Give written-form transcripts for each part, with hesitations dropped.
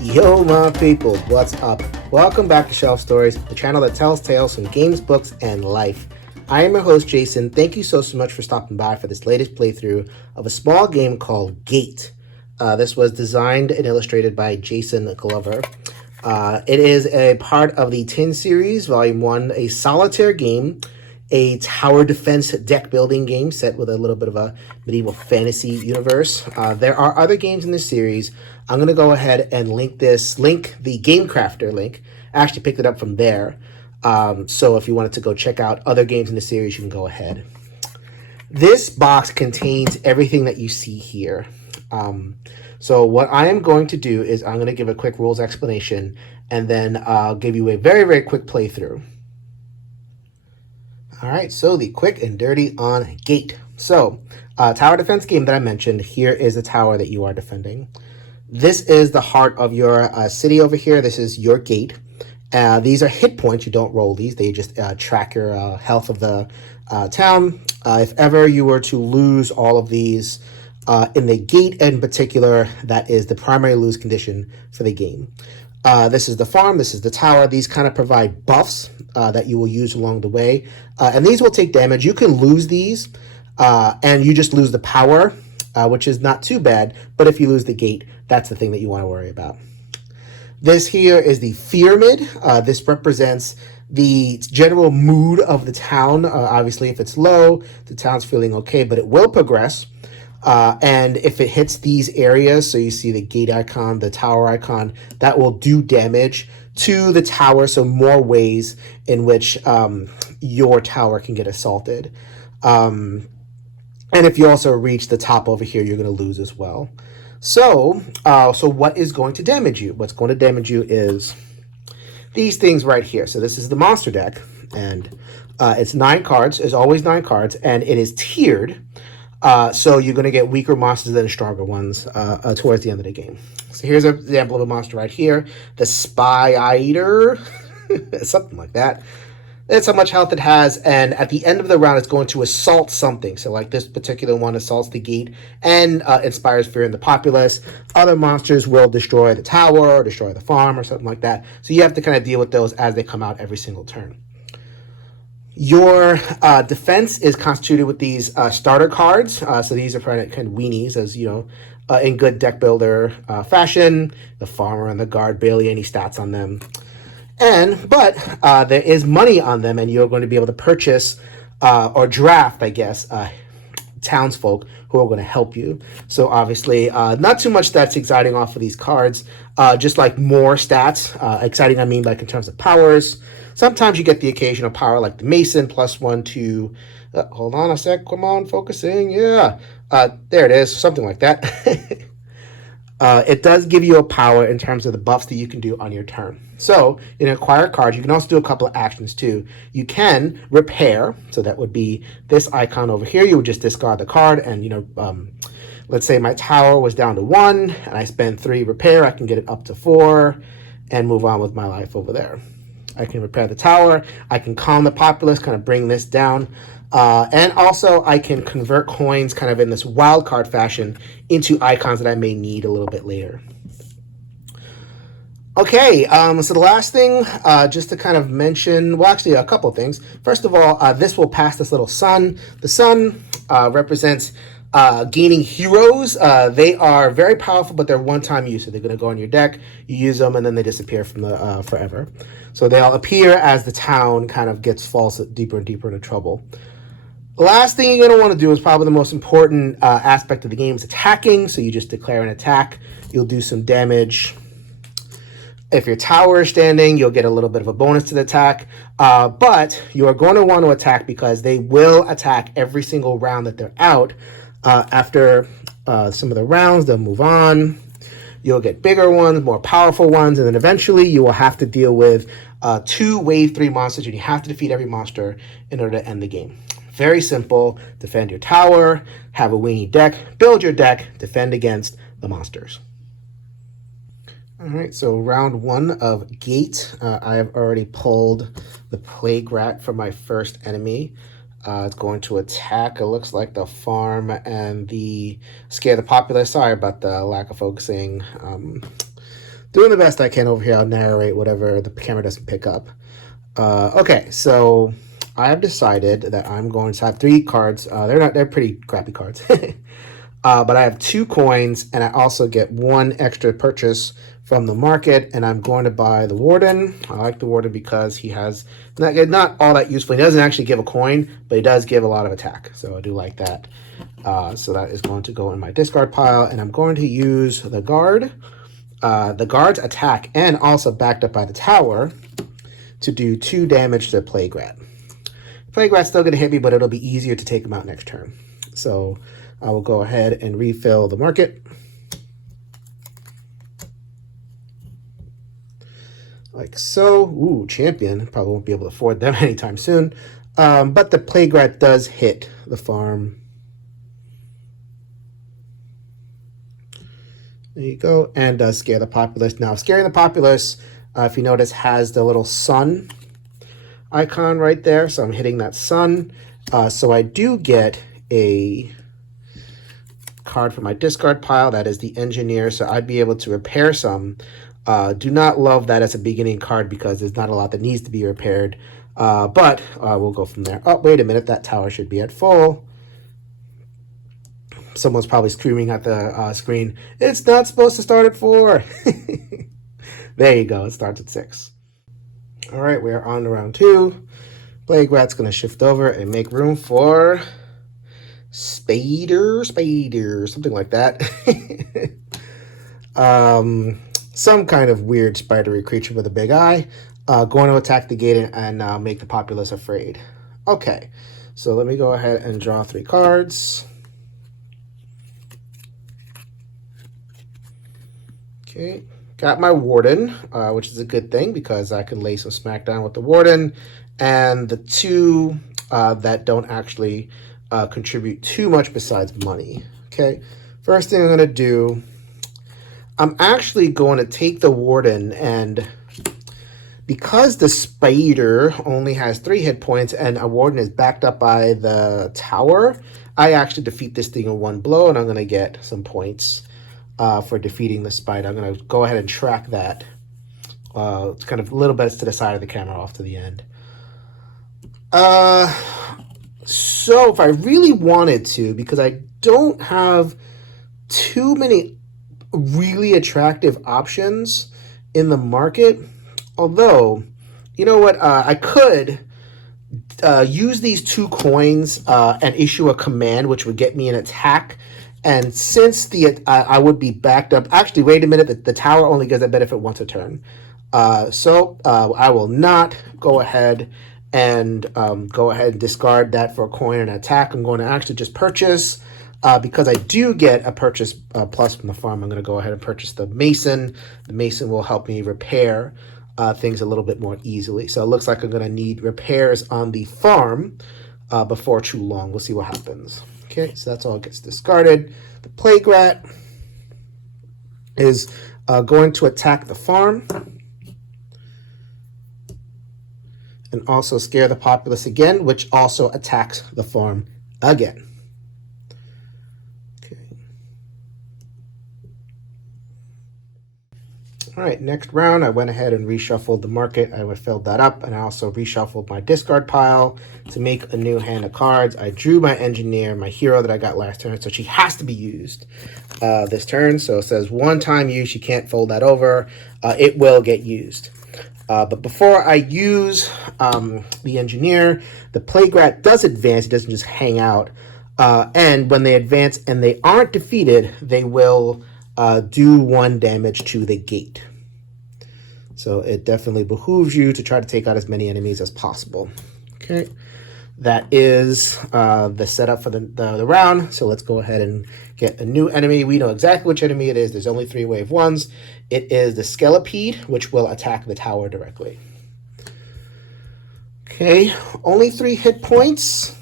Yo, my people, what's up? Welcome back to Shelf Stories, the channel that tells tales from games, books, and life. I am your host, Jason. Thank you so much for stopping by for this latest playthrough of a small game called Gate. This was designed and illustrated by Jason Glover. It is a part of the Tin series, Volume 1, a solitaire game, a tower defense deck building game set with a little bit of a medieval fantasy universe. There are other games in this series. I'm going to go ahead and link the Game Crafter link. I actually picked it up from there. So if you wanted to go check out other games in the series, you can go ahead. This box contains everything that you see here. So what I am going to do is I'm going to give a quick rules explanation, and then I'll give you a very, very quick playthrough. All right, so the quick and dirty on Gate. So, tower defense game that I mentioned, here is the tower that you are defending. This is the heart of your city over here. This is your gate. These are hit points. You don't roll these. They just track your health of the town. If ever you were to lose all of these in the gate in particular, that is the primary lose condition for the game. This is the farm. This is the tower. These kind of provide buffs that you will use along the way. And these will take damage. You can lose these and you just lose the power, which is not too bad. But if you lose the gate, that's the thing that you want to worry about. This here is the pyramid. This represents the general mood of the town. Obviously, if it's low, the town's feeling okay, but it will progress. And if it hits these areas, so you see the gate icon, the tower icon, that will do damage to the tower. So more ways in which your tower can get assaulted. And if you also reach the top over here, you're going to lose as well. So what is going to damage you? What's going to damage you is these things right here. So this is the monster deck, and it's 9 cards. There's always 9 cards, and it is tiered. So you're going to get weaker monsters than stronger ones towards the end of the game. So here's an example of a monster right here. The Spy Eater, something like that. That's how much health it has, and at the end of the round, it's going to assault something. So like this particular one assaults the gate and inspires fear in the populace. Other monsters will destroy the tower or destroy the farm or something like that. So you have to kind of deal with those as they come out every single turn. Your defense is constituted with these starter cards. So these are kind of weenies, as you know, in good deck builder fashion. The farmer and the guard, barely any stats on them. But there is money on them, and you're going to be able to purchase or draft, I guess, townsfolk who are going to help you. So obviously, not too much stats exciting off of these cards, just like more stats. Exciting, I mean, like in terms of powers. Sometimes you get the occasional power, like the Mason, +1 to... hold on a sec, come on, focusing, yeah. There it is, something like that. It does give you a power in terms of the buffs that you can do on your turn. So, in acquire cards, you can also do a couple of actions too. You can repair, so that would be this icon over here. You would just discard the card, and let's say my tower was down to 1, and I spend 3 repair. I can get it up to 4, and move on with my life over there. I can repair the tower. I can calm the populace, kind of bring this down. And also I can convert coins kind of in this wild card fashion into icons that I may need a little bit later. Okay, so the last thing, just to kind of mention, well, actually a couple of things. First of all, this will pass this little sun. The sun represents gaining heroes. They are very powerful, but they're one-time use. So they're going to go on your deck, you use them, and then they disappear from the forever. So they'll appear as the town kind of falls deeper and deeper into trouble. The last thing you're going to want to do is probably the most important aspect of the game is attacking. So you just declare an attack. You'll do some damage. If your tower is standing, you'll get a little bit of a bonus to the attack. But you are going to want to attack because they will attack every single round that they're out. After some of the rounds, they'll move on. You'll get bigger ones, more powerful ones, and then eventually you will have to deal with 2 Wave 3 monsters, and you have to defeat every monster in order to end the game. Very simple. Defend your tower, have a weenie deck, build your deck, defend against the monsters. All right, so round 1 of Gate. I have already pulled the Plague Rat for my first enemy. It's going to attack, it looks like, the farm and the scare the populace. Sorry about the lack of focusing. doing the best I can over here. I'll narrate whatever the camera doesn't pick up. Okay, so I have decided that I'm going to have 3 cards. They're pretty crappy cards. But I have 2 coins, and I also get 1 extra purchase from the market, and I'm going to buy the Warden. I like the Warden because he has not all that useful. He doesn't actually give a coin, but he does give a lot of attack, so I do like that. So that is going to go in my discard pile, and I'm going to use the Guard. The Guard's attack, and also backed up by the Tower, to do 2 damage to the Plague Rat. Plague Rat's still going to hit me, but it'll be easier to take him out next turn. So I will go ahead and refill the market. Like so. Ooh, Champion. Probably won't be able to afford them anytime soon. But the Plague Rat does hit the farm. There you go. And does scare the populace. Now, scaring the populace, if you notice, has the little sun icon right there. So I'm hitting that sun. So I do get a card from my discard pile. That is the Engineer. So I'd be able to repair some. Do not love that as a beginning card because there's not a lot that needs to be repaired. But we'll go from there. Oh, wait a minute. That tower should be at full. Someone's probably screaming at the screen, it's not supposed to start at 4. There you go. It starts at 6. All right, we're on to round 2. Plague Rat's going to shift over and make room for Spader, something like that. Some kind of weird spidery creature with a big eye. Going to attack the gate and make the populace afraid. Okay, so let me go ahead and draw 3 cards. Okay, got my Warden, which is a good thing because I can lay some smackdown with the Warden. And the 2 that don't actually contribute too much besides money. Okay, first thing I'm going to do, I'm actually going to take the Warden, and because the Spider only has 3 hit points and a Warden is backed up by the Tower, I actually defeat this thing in 1 blow, and I'm going to get some points for defeating the Spider. I'm going to go ahead and track that. It's kind of a little bit to the side of the camera off to the end. So if I really wanted to, because I don't have too many really attractive options in the market, although, you know what, I could use these 2 coins and issue a command, which would get me an attack. And since I would be backed up, actually, wait a minute, the Tower only gives that benefit once a turn. So I will not go ahead and discard that for a coin and attack. I'm going to actually just purchase, because I do get a purchase plus from the farm. I'm going to go ahead and purchase the Mason. The Mason will help me repair things a little bit more easily. So it looks like I'm going to need repairs on the farm before too long. We'll see what happens. Okay, so that's all gets discarded. The Plague Rat is going to attack the farm and also scare the populace again, which also attacks the farm again. Okay. All right, next round, I went ahead and reshuffled the market. I filled that up, and I also reshuffled my discard pile to make a new hand of cards. I drew my Engineer, my hero that I got last turn, so she has to be used this turn. So it says 1 time use, you can't fold that over. It will get used. But before I use the Engineer, the Plague Rat does advance. It doesn't just hang out. And when they advance and they aren't defeated, they will do 1 damage to the gate. So it definitely behooves you to try to take out as many enemies as possible. Okay, that is the setup for the round. So let's go ahead and get a new enemy. We know exactly which enemy it is. There's only 3 wave 1s. It is the Skelipede, which will attack the tower directly. Okay, only 3 hit points.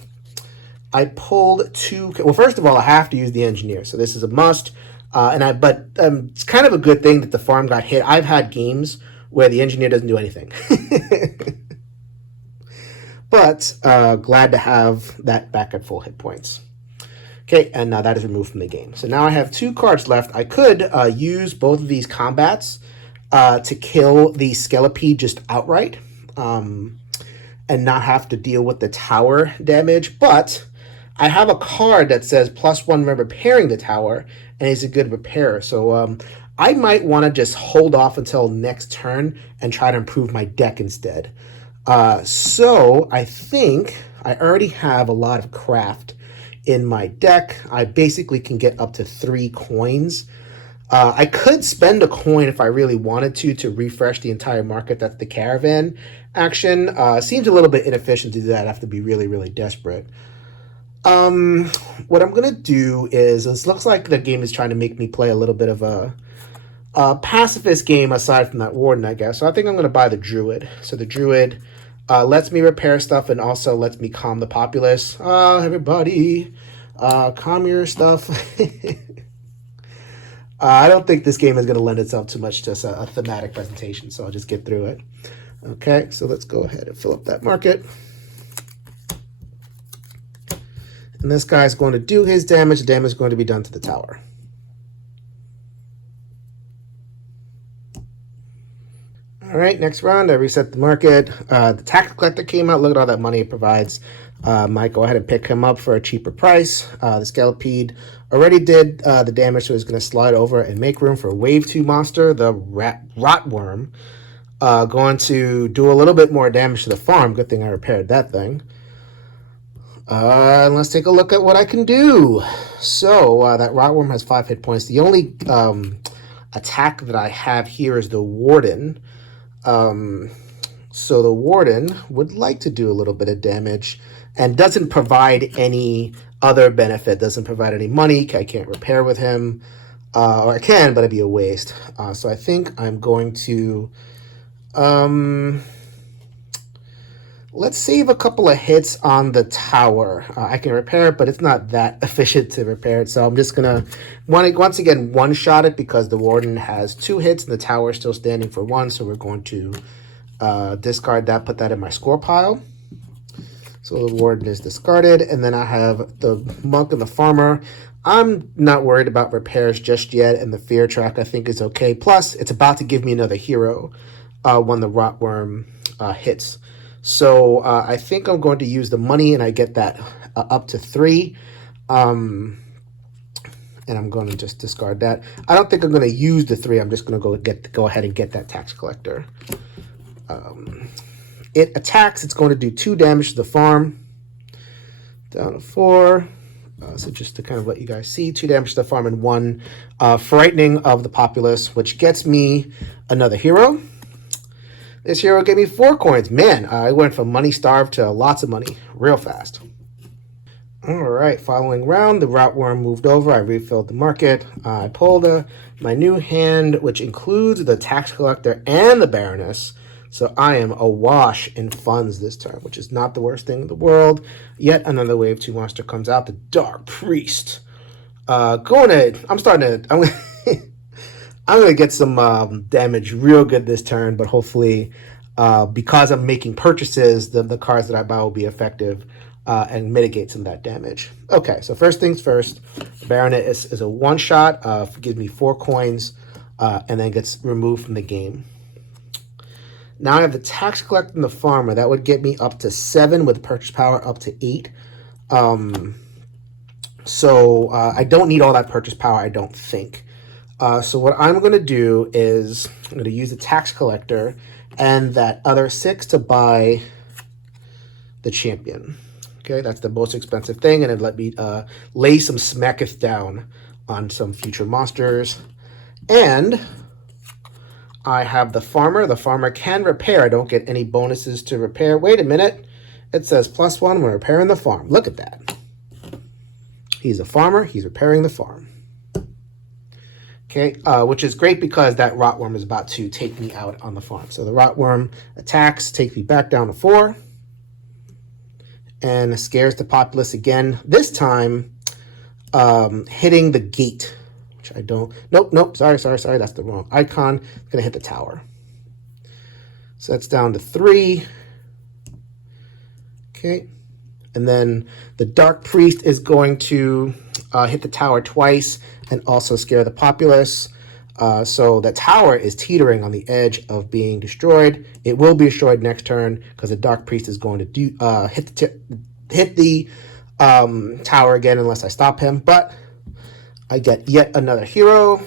I pulled 2. Well, first of all, I have to use the Engineer, so this is a must. But it's kind of a good thing that the farm got hit. I've had games where the Engineer doesn't do anything. But glad to have that back at full hit points. Okay, and that is removed from the game. So now I have 2 cards left. I could use both of these combats to kill the Skelipede just outright, and not have to deal with the tower damage. But I have a card that says +1 when repairing the tower, and he's a good repairer. So I might want to just hold off until next turn and try to improve my deck instead. So I think I already have a lot of craft in my deck. I basically can get up to 3 coins. I could spend a coin if I really wanted to refresh the entire market. That's the caravan action. Seems a little bit inefficient to do that. I have to be really, really desperate. What I'm going to do is, this looks like the game is trying to make me play a little bit of a pacifist game aside from that warden, I guess. So I think I'm going to buy the druid. So the druid lets me repair stuff and also lets me calm the populace. Everybody, calm your stuff. I don't think this game is going to lend itself too much to a thematic presentation, so I'll just get through it. Okay, so let's go ahead and fill up that market. And this guy's going to do his damage. The damage is going to be done to the tower. All right, next round, I reset the market. The tax collector came out. Look at all that money it provides. Might go ahead and pick him up for a cheaper price. The Skelipede already did the damage, so he's going to slide over and make room for Wave 2 monster, the Rotworm. Going to do a little bit more damage to the farm. Good thing I repaired that thing. Let's take a look at what I can do. So that Rotworm has 5 hit points. The only attack that I have here is the Warden. So the Warden would like to do a little bit of damage and doesn't provide any other benefit, doesn't provide any money. I can't repair with him, or I can, but it'd be a waste. So I think I'm going to, let's save a couple of hits on the tower. I can repair it, but it's not that efficient to repair it. So I'm just going to, once again, one-shot it because the Warden has 2 hits and the tower is still standing for 1. So we're going to discard that, put that in my score pile. So the Warden is discarded. And then I have the Monk and the Farmer. I'm not worried about repairs just yet. And the Fear Track I think is okay. Plus, it's about to give me another hero when the Rotworm hits. So I think I'm going to use the money, and I get that up to 3. And I'm going to just discard that. I don't think I'm going to use the 3. I'm just going to go ahead and get that tax collector. It attacks. It's going to do 2 damage to the farm. Down to 4. So just to kind of let you guys see, 2 damage to the farm and 1 frightening of the populace, which gets me another hero. This hero gave me 4 coins. Man, I went from money starved to lots of money real fast. All right, following round, the Rotworm moved over. I refilled the market. I pulled my new hand, which includes the tax collector and the Baroness. So I am awash in funds this turn, which is not the worst thing in the world. Yet another Wave 2 monster comes out, the Dark Priest. I'm going to get some damage real good this turn, but hopefully because I'm making purchases, the cards that I buy will be effective and mitigate some of that damage. Okay, so first things first, the Baronet is a one-shot, gives me 4 coins, and then gets removed from the game. Now I have the Tax Collector and the Farmer. That would get me up to 7 with purchase power up to 8. So I don't need all that purchase power, I don't think. So what I'm going to do is I'm going to use the Tax Collector and that other 6 to buy the Champion. Okay, that's the most expensive thing, and it let me lay some smacketh down on some future monsters. And I have the Farmer. The Farmer can repair. I don't get any bonuses to repair. Wait a minute. It says +1 when repairing the farm. Look at that. He's a farmer. He's repairing the farm. Okay, which is great because that Rotworm is about to take me out on the farm. So the Rotworm attacks, takes me back down to 4. And scares the populace again. This time, hitting the gate. I don't, nope, sorry, that's the wrong icon. I'm gonna hit the tower. So that's down to 3. Okay, and then the Dark Priest is going to hit the tower twice and also scare the populace. So the tower is teetering on the edge of being destroyed. It will be destroyed next turn because the Dark Priest is going to hit the tower again unless I stop him. But I get yet another hero,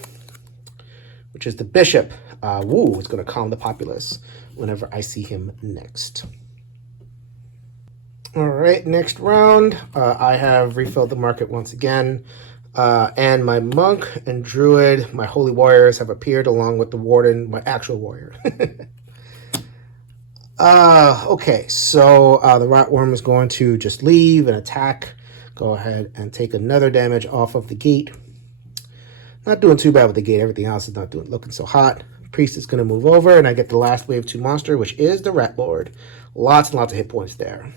which is the Bishop. It's going to calm the populace whenever I see him next. All right, next round, I have refilled the market once again. And my monk and druid, my holy warriors, have appeared along with the warden, my actual warrior. Okay, so the Rotworm is going to just leave and attack. Go ahead and take another damage off of the gate. Not doing too bad with the gate. Everything else is not looking so hot. Priest is going to move over, and I get the last wave 2 monster, which is the Rat Lord. Lots and lots of hit points there.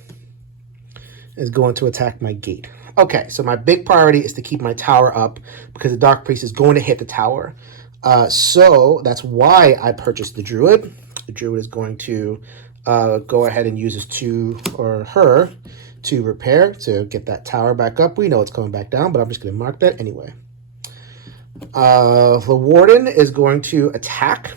Is going to attack my gate. Okay, so my big priority is to keep my tower up because the Dark Priest is going to hit the tower. So that's why I purchased the Druid. The Druid is going to go ahead and use her to repair, to get that tower back up. We know it's coming back down, but I'm just going to mark that anyway. The Warden is going to attack.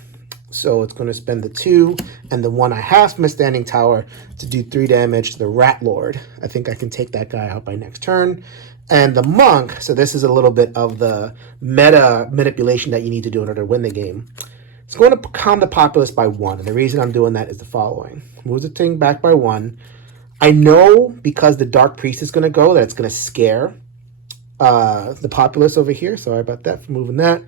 So it's going to spend the 2 and the 1 I have from a standing tower to do 3 damage to the Rat Lord. I think I can take that guy out by next turn. And the Monk, so this is a little bit of the meta manipulation that you need to do in order to win the game. It's going to calm the populace by 1. And the reason I'm doing that is the following. Moves the thing back by 1. I know because the Dark Priest is going to go that it's going to scare the populace over here. Sorry about that for moving that.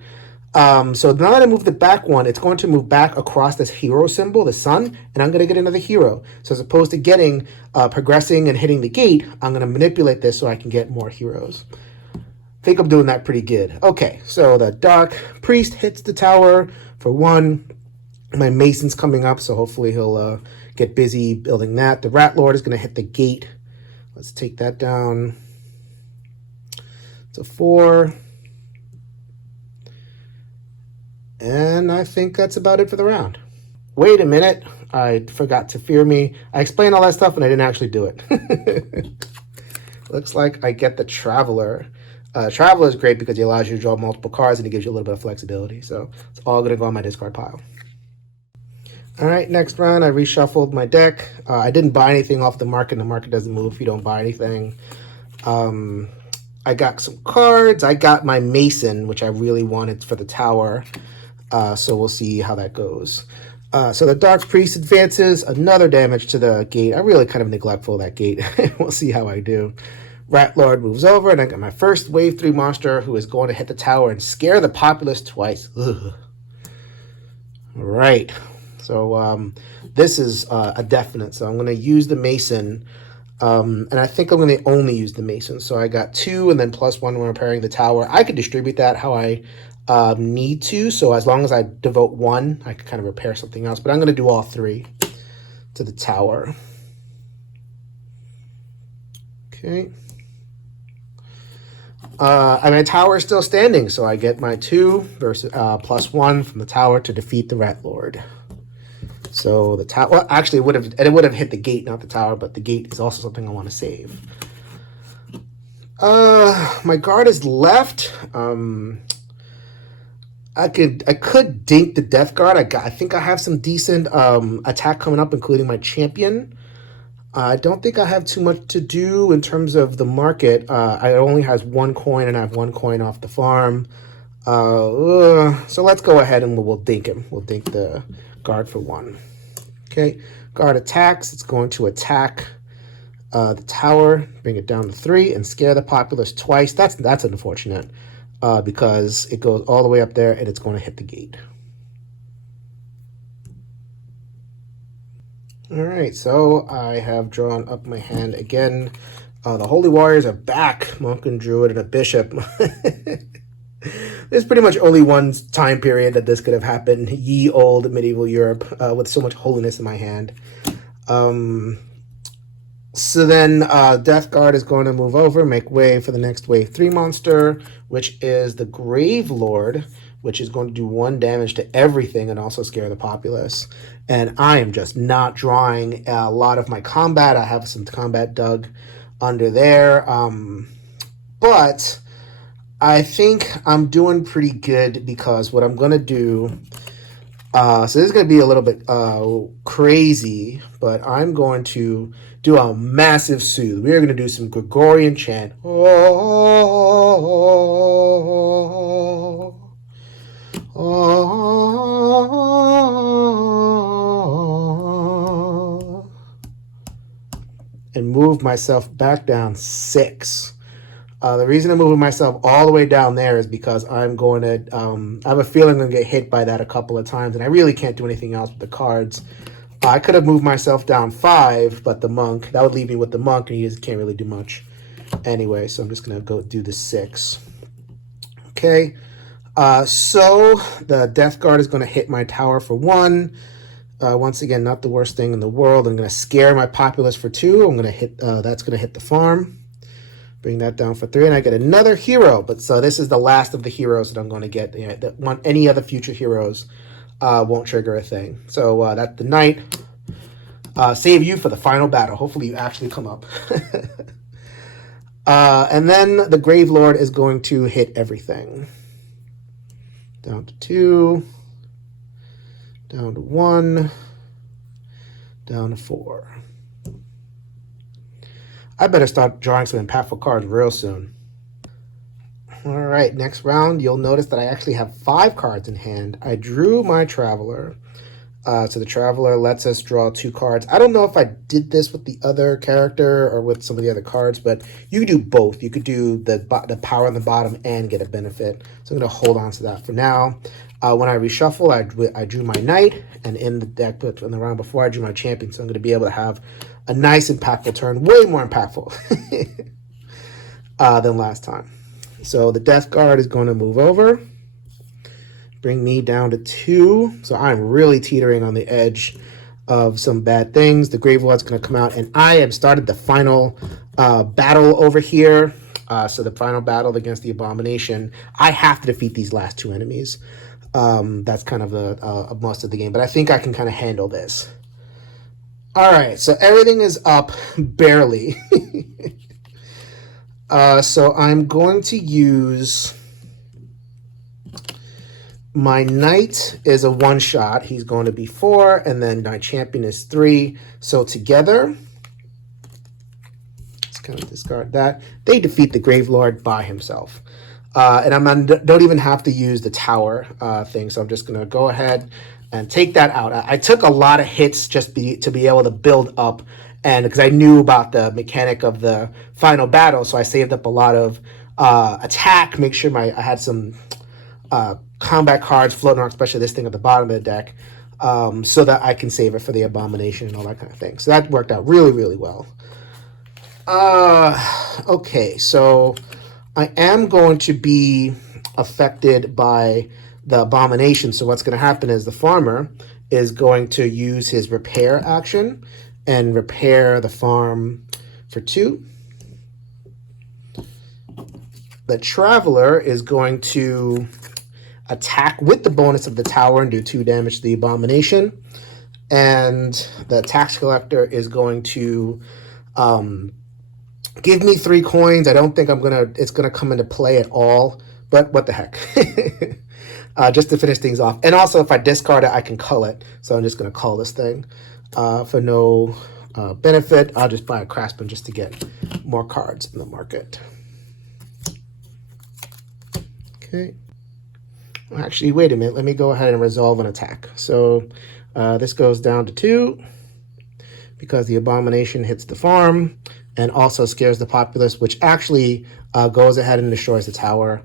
So now that I move the back 1, it's going to move back across this hero symbol, the sun, and I'm going to get another hero. So as opposed to getting, progressing and hitting the gate, I'm going to manipulate this so I can get more heroes. I think I'm doing that pretty good. Okay, so the Dark Priest hits the tower for 1. My Mason's coming up, so hopefully he'll get busy building that. The Rat Lord is going to hit the gate. Let's take that down to 4. And I think that's about it for the round. Wait a minute. I forgot to fear me. I explained all that stuff and I didn't actually do it. Looks like I get the Traveler. Traveler is great because it allows you to draw multiple cards and it gives you a little bit of flexibility. So it's all going to go on my discard pile. All right, next round, I reshuffled my deck. I didn't buy anything off the market. The market doesn't move if you don't buy anything. I got some cards. I got my Mason, which I really wanted for the tower. So we'll see how that goes. So the Dark Priest advances, another damage to the gate. I really kind of neglectful of that gate. We'll see how I do. Rat Lord moves over, and I got my first wave 3 monster who is going to hit the tower and scare the populace twice. Ugh. All right. So this is a definite. So I'm going to use the Mason. And I think I'm going to only use the Mason. So I got 2 and then +1 when repairing the tower. I could distribute that how I need to. So as long as I devote 1, I can kind of repair something else. But I'm going to do all 3 to the tower. Okay. And my tower is still standing. So I get my 2 versus +1 from the tower to defeat the Rat Lord. So the tower, well, actually, it would have hit the gate, not the tower, but the gate is also something I want to save. My guard is left. I could dink the Death Guard. I think I have some decent attack coming up, including my champion. I don't think I have too much to do in terms of the market. I only has 1 coin, and I have 1 coin off the farm. So let's go ahead and we'll dink him. We'll dink the guard for 1. Okay, guard attacks. It's going to attack the tower, bring it down to 3, and scare the populace twice. That's unfortunate because it goes all the way up there and it's going to hit the gate. All right, so I have drawn up my hand again. The Holy Warriors are back, Monk and Druid and a Bishop. There's pretty much only one time period that this could have happened. Ye old medieval Europe with so much holiness in my hand. So then Death Guard is going to move over, make way for the next wave 3 monster, which is the Grave Lord, which is going to do 1 damage to everything and also scare the populace. And I am just not drawing a lot of my combat. I have some combat dug under there. But I think I'm doing pretty good because what I'm going to do, so this is going to be a little bit crazy, but I'm going to do a massive soothe. We're going to do some Gregorian chant. Oh, oh, and move myself back down 6. The reason I'm moving myself all the way down there is because I'm going to, I have a feeling I'm going to get hit by that a couple of times, and I really can't do anything else with the cards. I could have moved myself down 5, but the monk, that would leave me with the monk, and he just can't really do much anyway, so I'm just going to go do the 6. Okay, so the Death Guard is going to hit my tower for 1. Once again, not the worst thing in the world. I'm going to scare my populace for 2. I'm going to hit, that's going to hit the farm. Bring that down for 3, and I get another hero. But so this is the last of the heroes that I'm going to get. You know, that one, any other future heroes won't trigger a thing. So that's the knight. Save you for the final battle. Hopefully you actually come up. And then the Grave Lord is going to hit everything. Down to 2. Down to 1. Down to 4. I better start drawing some impactful cards real soon. All right, next round, you'll notice that I actually have 5 cards in hand. I drew my Traveler. So the Traveler lets us draw 2 cards. I don't know if I did this with the other character or with some of the other cards, but you could do both. You could do the power on the bottom and get a benefit. So I'm going to hold on to that for now. When I reshuffle, I drew my Knight, and in the deck, but in the round before, I drew my Champion. So I'm going to be able to have a nice impactful turn, way more impactful than last time. So the Death Guard is going to move over, bring me down to 2. So I'm really teetering on the edge of some bad things. The Grave Lord's going to come out, and I have started the final battle over here. So the final battle against the Abomination. I have to defeat these last 2 enemies. That's kind of a must of the game, but I think I can kind of handle this. All right, so everything is up barely. So I'm going to use my Knight is a 1-shot. He's going to be 4, and then my Champion is 3. So together, let's kind of discard that. They defeat the Grave Lord by himself. And I don't even have to use the tower thing, so I'm just going to go ahead and take that out. I took a lot of hits just to be able to build up, and because I knew about the mechanic of the final battle, so I saved up a lot of attack, make sure I had some combat cards floating around, especially this thing at the bottom of the deck, so that I can save it for the Abomination and all that kind of thing. So that worked out really, really well. Okay, so I am going to be affected by the Abomination. So what's going to happen is the farmer is going to use his repair action and repair the farm for 2. The Traveler is going to attack with the bonus of the tower and do 2 damage to the Abomination. And the Tax Collector is going to give me 3 coins. I don't think it's gonna come into play at all, but what the heck. Just to finish things off. And also, if I discard it, I can cull it. So I'm just going to cull this thing for no benefit. I'll just buy a Craftsman just to get more cards in the market. Okay. Actually, wait a minute. Let me go ahead and resolve an attack. So this goes down to 2 because the Abomination hits the farm and also scares the populace, which actually goes ahead and destroys the tower.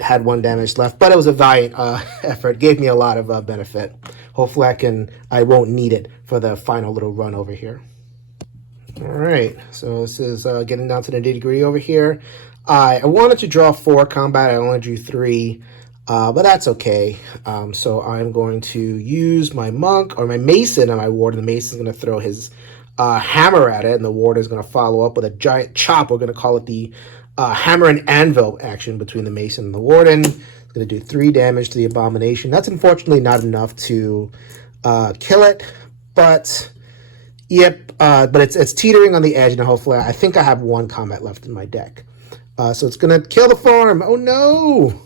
Had 1 damage left, but it was a valiant effort. Gave me a lot of benefit. Hopefully I won't need it for the final little run over here. All right, so this is getting down to the nitty-gritty over here. I wanted to draw 4 combat. I only drew 3, but that's okay. So I'm going to use my monk or my mason and my warden. The mason's going to throw his hammer at it, and the warden is going to follow up with a giant chop. We're going to call it the hammer and anvil action between the mason and the warden. It's going to do 3 damage to the Abomination. That's unfortunately not enough to kill it, but yep. But it's teetering on the edge, and hopefully I think I have 1 combat left in my deck. So it's going to kill the farm. Oh, no.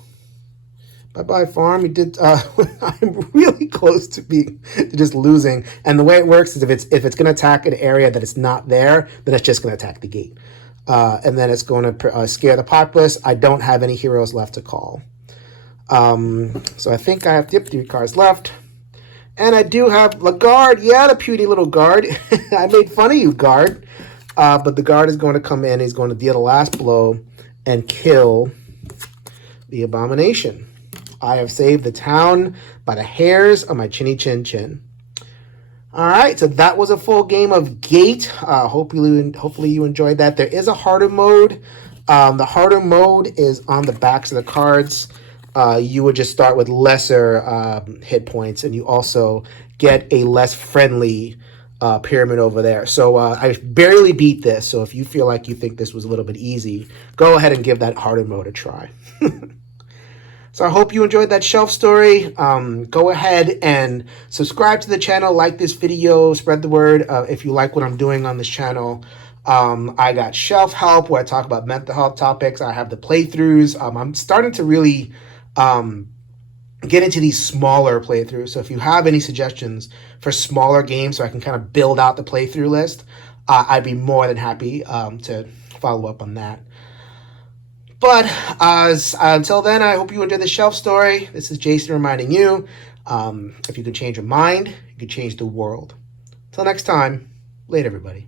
Bye-bye, farm. You did. I'm really close to just losing. And the way it works is if it's going to attack an area that it's not there, then it's just going to attack the gate. And then it's going to scare the populace. I don't have any heroes left to call. So I think I have 3 cards left. And I do have the guard. Yeah, the puny little guard. I made fun of you, guard. But the guard is going to come in. He's going to deal the last blow and kill the Abomination. I have saved the town by the hairs of my chinny chin chin. All right, so that was a full game of Gate. Hopefully you enjoyed that. There is a harder mode. The harder mode is on the backs of the cards. You would just start with lesser hit points, and you also get a less friendly pyramid over there. So I barely beat this, so if you feel like you think this was a little bit easy, go ahead and give that harder mode a try. So I hope you enjoyed that shelf story. Go ahead and subscribe to the channel, like this video, spread the word if you like what I'm doing on this channel. I got shelf help where I talk about mental health topics. I have the playthroughs. I'm starting to really get into these smaller playthroughs. So if you have any suggestions for smaller games so I can kind of build out the playthrough list, I'd be more than happy to follow up on that. But until then, I hope you enjoyed the shelf story. This is Jason reminding you, if you can change your mind, you can change the world. Till next time, later, everybody.